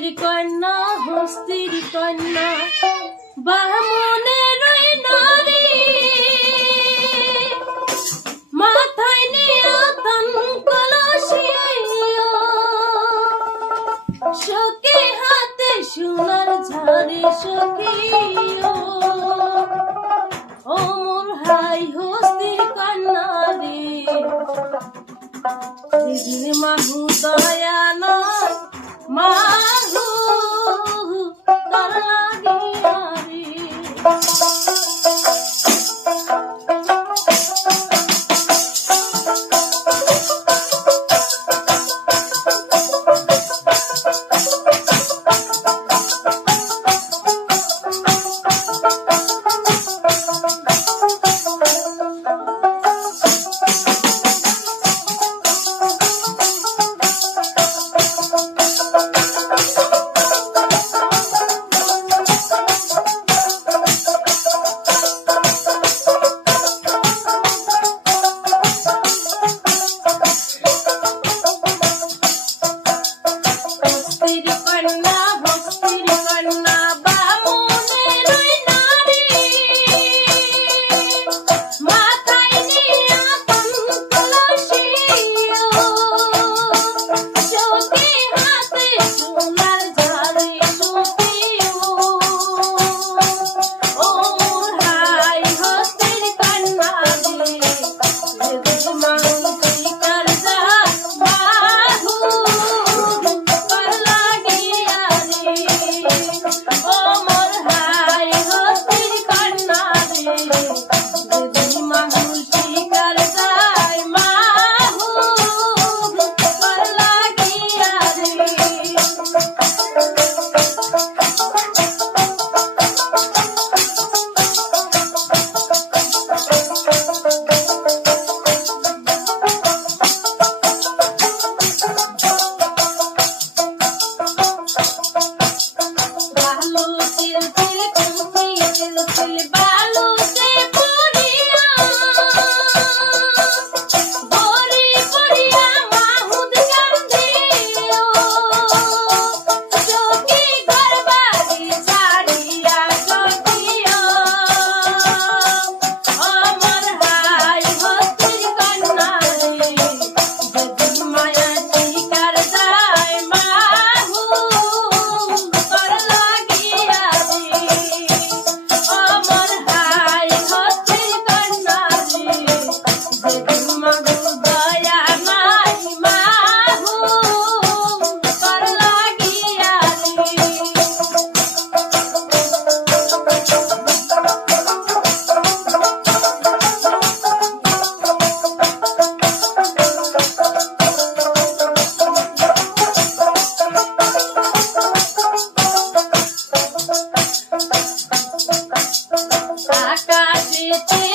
হস্তির কন্যা হস্তির কন্যা বামনের নারী। মাথায় নিয়ে তন সখী হাতে সোনার ঝাড়ে সখী ও হাই হস্তির কন্যা রে মাহু মা তারা নিয়ারি lo tengo.